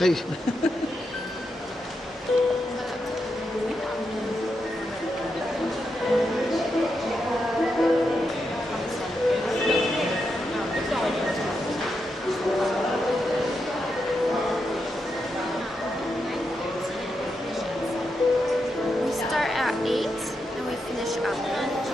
خي. We start at 8 and we finish at 1.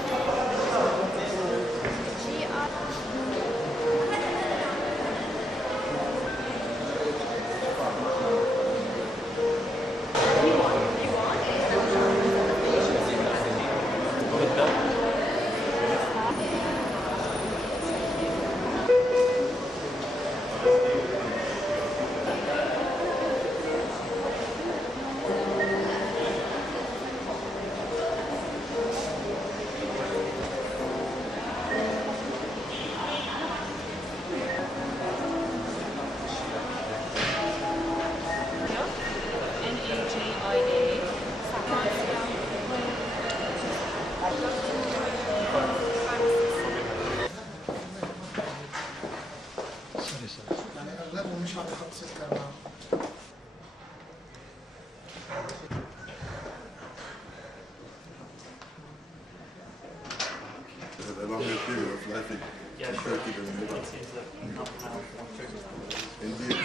Yeah, sure. Indeed.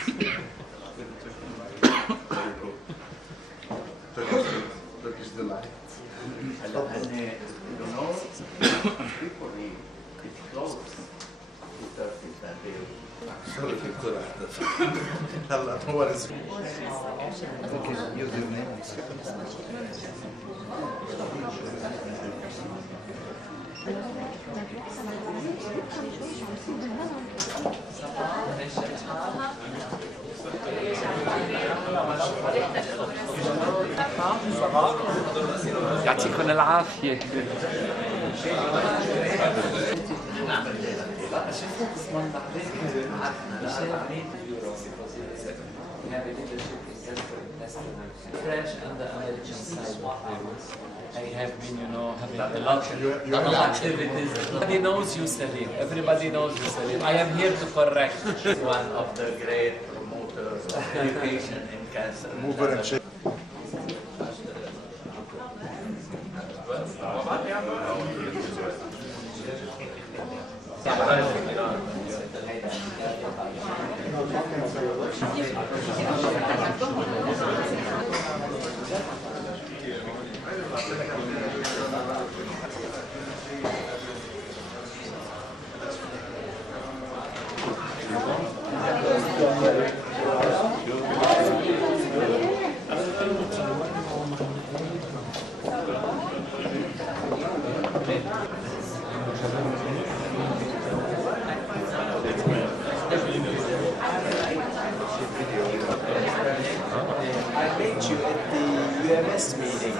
Turkish delight. You know, people it's close to Turkey that they Sorry if you could Allah, what is okay, use your name. يعطيكم العافية. French and the American side of Paris. I have been, having a lot of activities. Everybody knows you, Salim. Everybody knows you, Salim. I am here to correct. one of the great promoters of education in cancer. Mover and shake. I met you at the UMS meeting.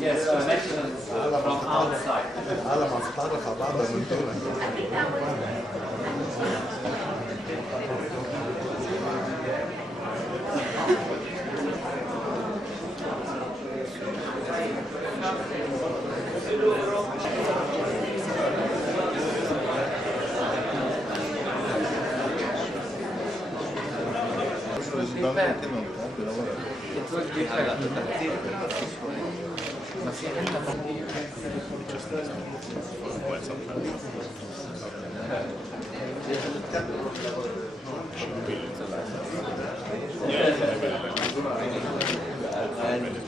Yes, connections from outside. على ما تتعرف على بعضها من دونك. It will be fair. ما في عندنا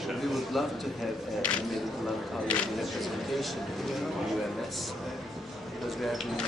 And we would love to have a medical oncology representation in UMS because we are doing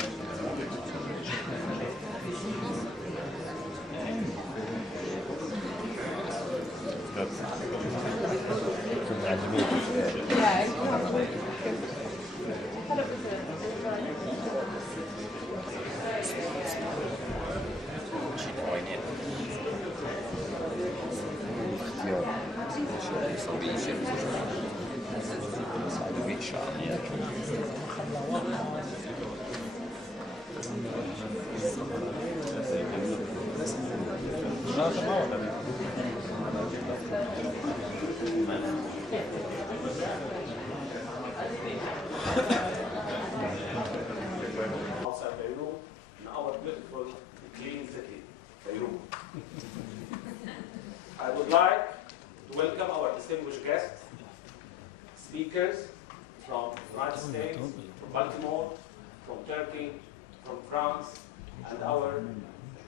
outside Beirut, in our beautiful clean city, Beirut. I would like to welcome our distinguished guests, speakers from the United States, from Baltimore, from Turkey, from France, and our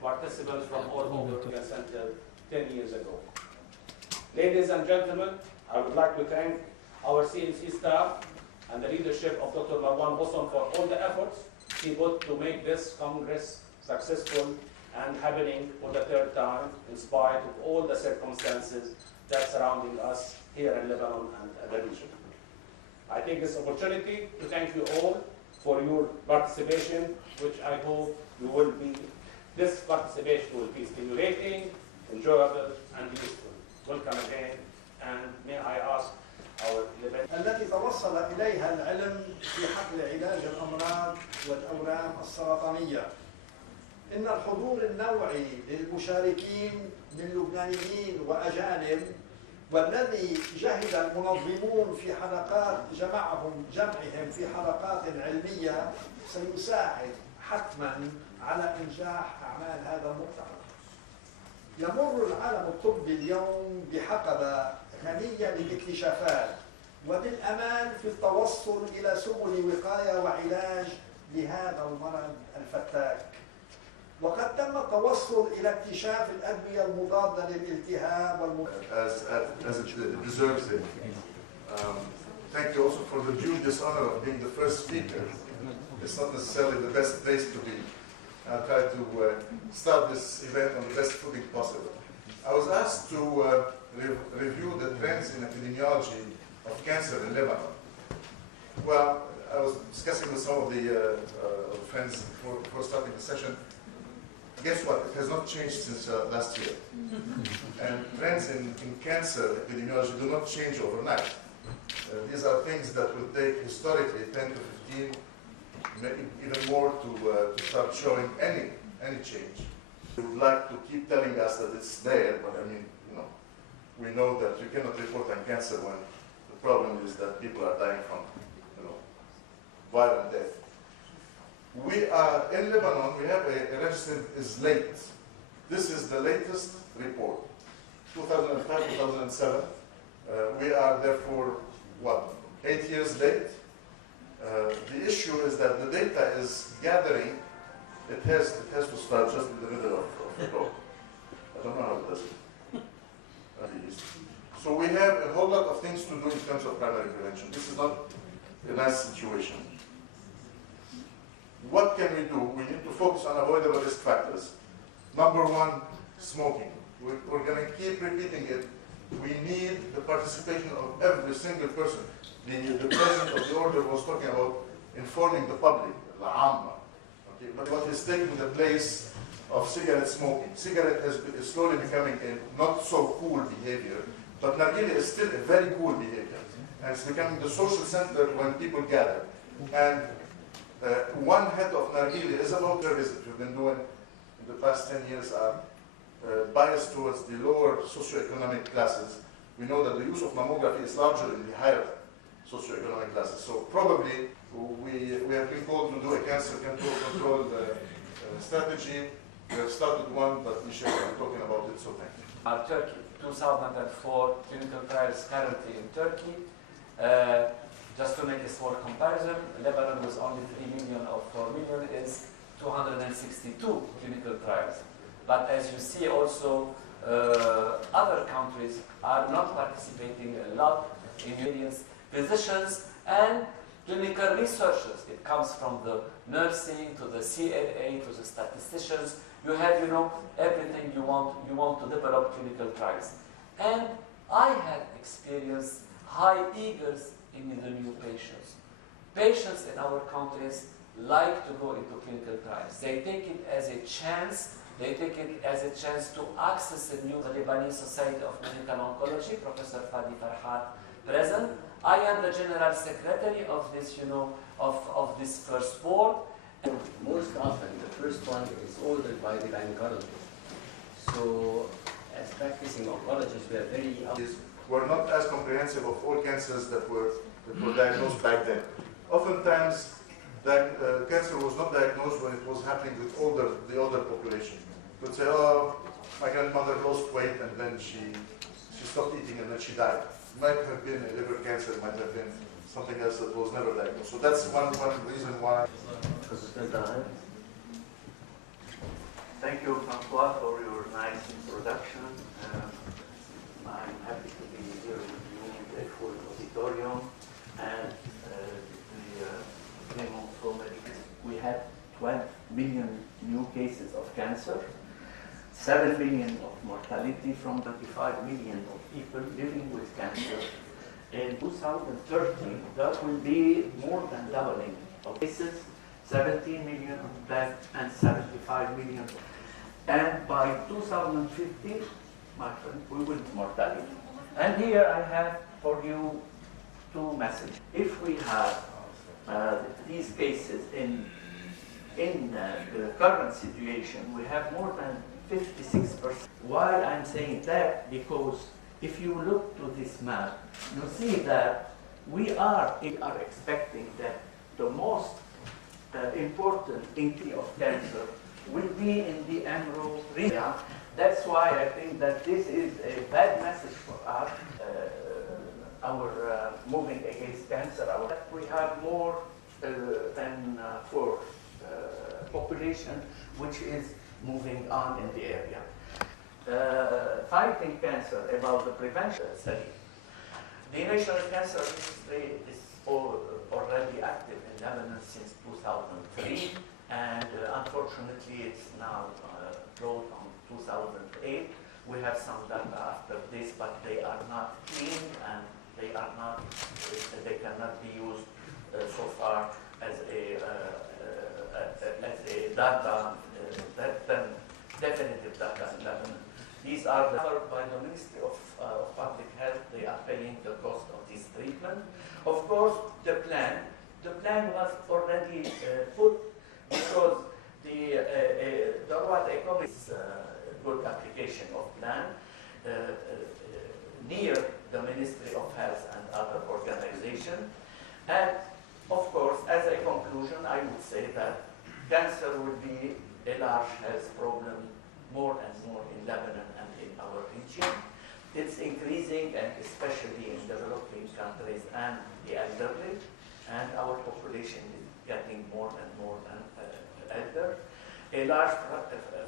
participants from all over the center 10 years ago. Ladies and gentlemen, I would like to thank our CNC staff and the leadership of Dr. Marwan Bosom for all the efforts he put to make this Congress successful and happening for the third time in spite of all the circumstances that surrounding us here in Lebanon and the region. I take this opportunity to thank you all for your participation, which I hope this participation will be stimulating, enjoyable, and useful. Welcome again, and may I ask our التي توصل إليها العلم في حقل علاج الأمراض والأورام السرطانية. إن الحضور النوعي للمشاركين من لبنانيين وأجانب والذي جهد المنظمون في حلقات جمعهم في حلقات علمية سيساعد حتما على إنجاح أعمال هذا المؤتمر. يمر العالم الطبي اليوم بحقبة غنية بالاكتشافات وبالأمال في التوصل إلى سبل وقاية وعلاج لهذا المرض الفتاك. وقد تم التوصل إلى اكتشاف الأدوية المضادة للالتهاب as it deserves it. Thank you also for the due dishonor of being the first speaker. It's not necessarily the best place to be. I'll try to start this event on the best footing possible. I was asked to review the trends in epidemiology of cancer in Lebanon. Well, I was discussing with some of the friends before starting the session. Guess what? It has not changed since last year. And trends in cancer epidemiology do not change overnight. These are things that will take historically 10 to 15, maybe even more to start showing any change. We would like to keep telling us that it's there, but I mean, we know that you cannot report on cancer when the problem is that people are dying from, violent death. We are in Lebanon. We have a register that is late. This is the latest report, 2005, 2007. We are therefore 8 years late. The issue is that the data is gathering. It has to start just in the middle of the talk. I don't know how it does it. So we have a whole lot of things to do in terms of primary prevention. This is not a nice situation. What can we do? We need to focus on avoidable risk factors. Number one, smoking. We're going to keep repeating it. We need the participation of every single person. The president of the order was talking about informing the public, okay, but what is taking the place of cigarette smoking. Cigarette is slowly becoming a not so cool behavior, but nargile is still a very cool behavior. And it's becoming the social center when people gather. And one head of nargile is about their visit. We've been doing in the past 10 years are biased towards the lower socioeconomic classes. We know that the use of mammography is larger in the higher socioeconomic classes. So probably we have been called to do a cancer control strategy. We have started one, but Michelle will be talking about it, so thank you. Turkey, 2004 clinical trials currently in Turkey. Just to make a small comparison, Lebanon was only 3 million of 4 million is 262 clinical trials. But as you see also, other countries are not participating a lot in millions physicians and clinical researchers. It comes from the nursing to the CNA to the statisticians. You have, everything you want to develop clinical trials. And I had experienced high eagers in the new patients. Patients in our countries like to go into clinical trials. They take it as a chance. They take it as a chance to access the new Lebanese Society of Medical Oncology, Professor Fadi Farhat, present. I am the General Secretary of this, of this first board. Most often, the first one is ordered by the gynecologist. So, as practicing oncologists, we are very were not as comprehensive of all cancers that were diagnosed back then. Oftentimes, cancer was not diagnosed when it was happening with the older population. You could say, oh, my grandmother lost weight and then she stopped eating and then she died. It might have been a liver cancer, it might have been something else that was never diagnosed. So that's one reason why. Thank you, Francois, for your nice introduction. I'm happy to be here with you in the full auditorium and the Clemenceau Medical. We had 12 million new cases of cancer, 7 million of mortality from 25 million of people living with cancer. In 2030, that will be more than doubling of cases, 17 million of deaths and 75 million. And by 2050, my friend, we will mortality. And here I have for you two messages. If we have these cases in the current situation, we have more than 56%. Why I'm saying that? Because if you look to this map, you see that we are expecting that the most important increase of cancer will be in the emerald region. That's why I think that this is a bad message for us, our moving against cancer. We have more than for population which is moving on in the area. Fighting cancer, about the prevention study. The National Cancer Registry is already active in Lebanon since 2003, and unfortunately it's now brought on 2008. We have some data after this, but they are not clean and they cannot be used so far as a data, definitive data in Lebanon. These are covered by the Ministry of Public Health. They are paying the cost of this treatment. Of course, the plan was already put because the Darwat Economic is a good application of plan near the Ministry of Health and other organizations. And of course, as a conclusion, I would say that cancer will be a large health problem more and more in Lebanon and in our region. It's increasing, and especially in developing countries and the elderly, and our population is getting more and more elder. A large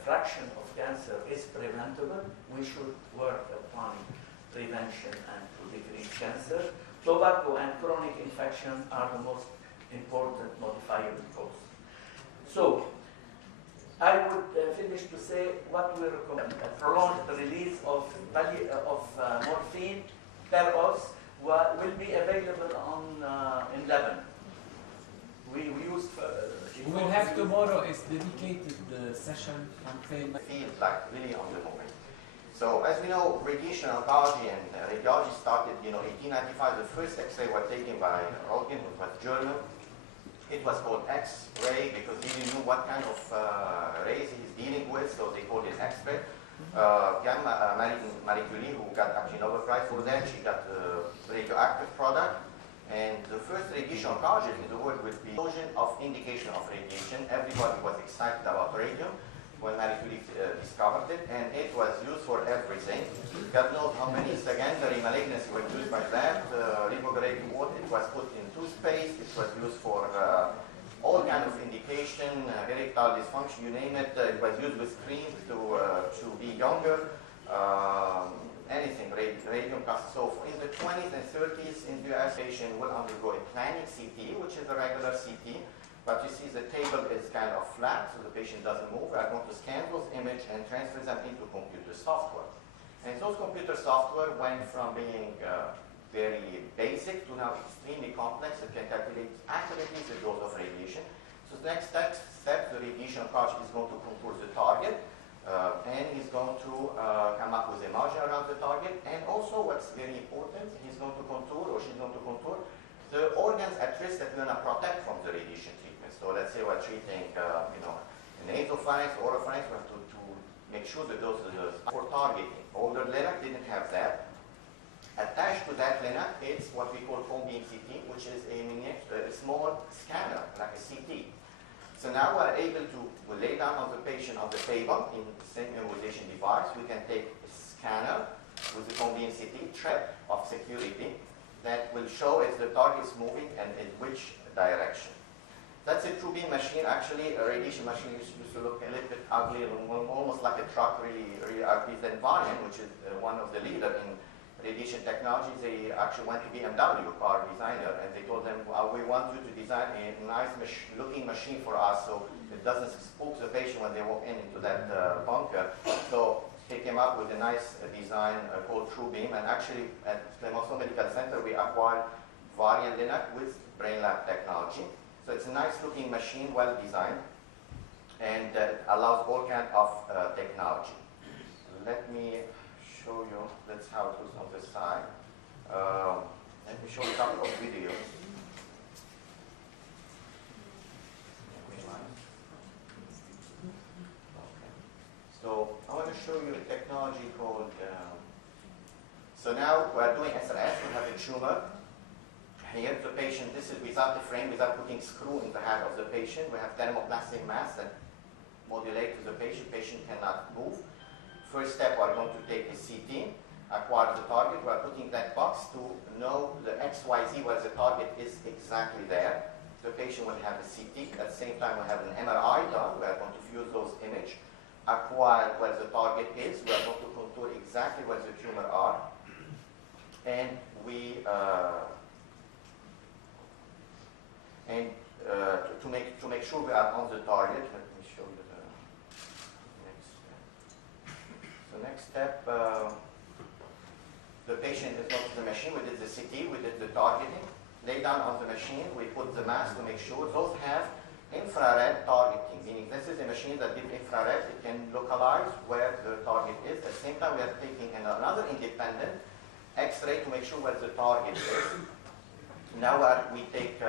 fraction of cancer is preventable. We should work upon prevention and to decrease cancer. Tobacco and chronic infection are the most important modifiable cause. So, I would finish to say what we recommend. A prolonged release of morphine per oz will be available in Lebanon. We used. We will have tomorrow is dedicated session campaign. Field like really on the moment. So as we know, radiation oncology and radiology started, 1895. The first X-ray was taken by Röntgen, which was German. It was called X-ray because he didn't know what kind of rays he's dealing with, so they called it X-ray. Marie Curie, who got actually Nobel Prize for that, she got a radioactive product. And the first radiation oncologist in the world with the explosion of indication of radiation. Everybody was excited about radium when Marie Curie discovered it, and it was used for everything. God knows how many secondary malignancies were used by that. Lipogenic water, it was put in toothpaste, it was used for all kinds of indication, erectile dysfunction, you name it. It was used with cream to be younger. Anything, radium costs. So in the 20s and 30s in the US, patient will undergo a planning CT, which is a regular CT, but you see the table is kind of flat, so the patient doesn't move. We are going to scan those images and transfer them into computer software. And those computer software went from being very basic to now extremely complex. It can calculate accurately the dose of radiation. So the next step, the radiation oncologist is going to contour the target, and he's going to come up with a margin around the target. And also, what's very important, he's going to contour, or she's going to contour, the organs at risk that we're going to protect from the radiation treatment. So let's say we're treating, nasopharynx, oropharynx, we have to make sure that those are for targeting. Older LINAC didn't have that. Attached to that LINAC, it's what we call cone beam CT, which is a small scanner, like a CT. So now we're able to lay down on the patient on the table in the same embolization device. We can take a scanner with the cone beam CT, thread of security, that will show if the target is moving and in which direction. That's a true beam machine. Actually, a radiation machine used to look a little bit ugly, almost like a truck, really ugly. Then Varian, which is one of the leaders in radiation technology, they actually went to BMW car designer, and they told them, well, we want you to design a nice looking machine for us so it doesn't spook the patient when they walk into that bunker. So he came up with a nice design called TrueBeam, and actually at Clemenceau Medical Center we acquired Varian LINAC with BrainLab technology. So it's a nice looking machine, well designed, and allows all kinds of technology. Let me show you, that's how it looks on the side. Let me show you a couple of videos. Okay. So I want to show you a technology called, so now we're doing SRS, we have a tumor. Here the patient, this is without the frame, without putting screw in the head of the patient. We have thermoplastic mass that modulate to the patient. Patient cannot move. First step, we're going to take a CT, acquire the target. We're putting that box to know the XYZ where the target is exactly there. The patient will have a CT. At the same time, we have an MRI done. We are going to fuse those images, acquire where the target is. We are going to contour exactly where the tumor are. And we to make sure we are on the target, let me show you the next step. So next step, the patient is not to the machine. We did the CT, we did the targeting. Lay down on the machine, we put the mask to make sure those have infrared targeting, meaning this is a machine that gives infrared. It can localize where the target is. At the same time, we are taking another independent X-ray to make sure where the target is. Now we take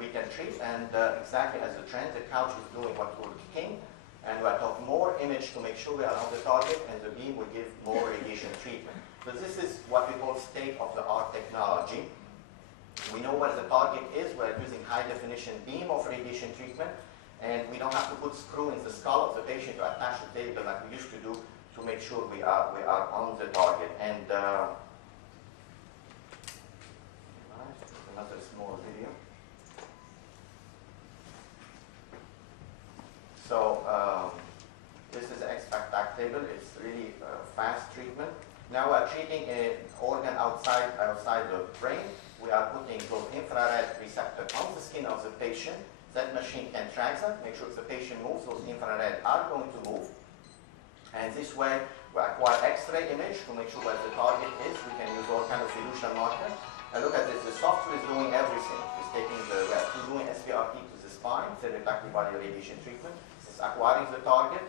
we can treat, and exactly as the trend, the couch is doing what we're kicking, and we'll talk more image to make sure we are on the target, and the beam will give more radiation treatment. So this is what we call state-of-the-art technology. We know where the target is. We're using high-definition beam of radiation treatment, and we don't have to put screw in the skull of the patient to attach the table like we used to do to make sure we are on the target. And another small video. So this is the X-Fact table. It's really fast treatment. Now we're treating an organ outside the brain. We are putting those infrared receptors on the skin of the patient. That machine can track that, make sure if the patient moves, those infrared are going to move. And this way, we acquire X-ray image to make sure where the target is. We can use all kinds of fiducial markers. And look at this, the software is doing everything. It's taking we are doing SBRT to the spine, cerebral radiation treatment. It's acquiring the target,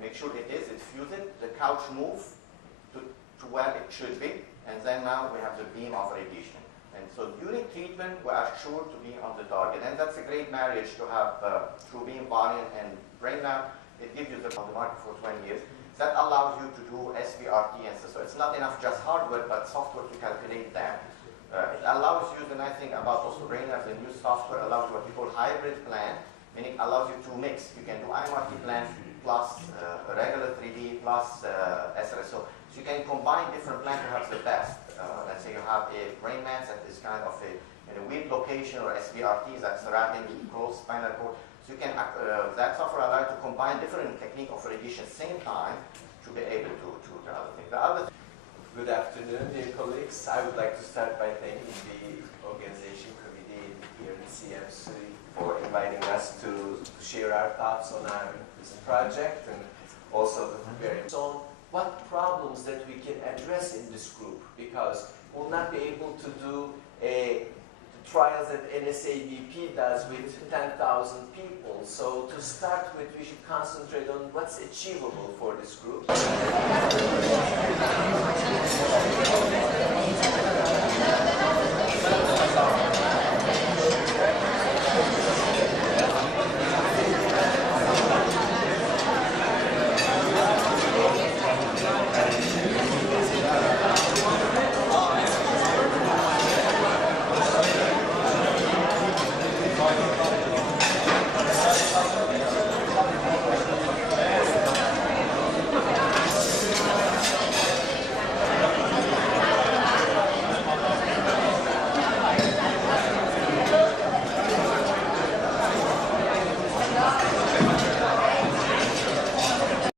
make sure it is, it's fused, the couch moves to where it should be, and then now we have the beam of radiation. And so during treatment, we are sure to be on the target. And that's a great marriage to have TrueBeam, Varian, and BrainLab. It gives you on the market for 20 years. That allows you to do SBRT, and so it's not enough just hardware, but software to calculate that. It allows you, the nice thing about also BrainLab, the new software allows you what we call hybrid plan, meaning it allows you to mix. You can do IMRT plan plus regular 3D plus SRS. So you can combine different plans to have the best. Let's say you have a brain mass that is kind of in a weird location, or SBRT that's wrapping close spinal cord. So you can that software allows you to combine different technique of radiation at the same time to be able to do other things. The other Good afternoon, dear colleagues. I would like to start by thanking the organization committee here in CMC for inviting us to share our thoughts on this project, and also the very on what problems that we can address in this group, because will not be able to do trials that NSABP does with 10,000 people. So to start with, we should concentrate on what's achievable for this group.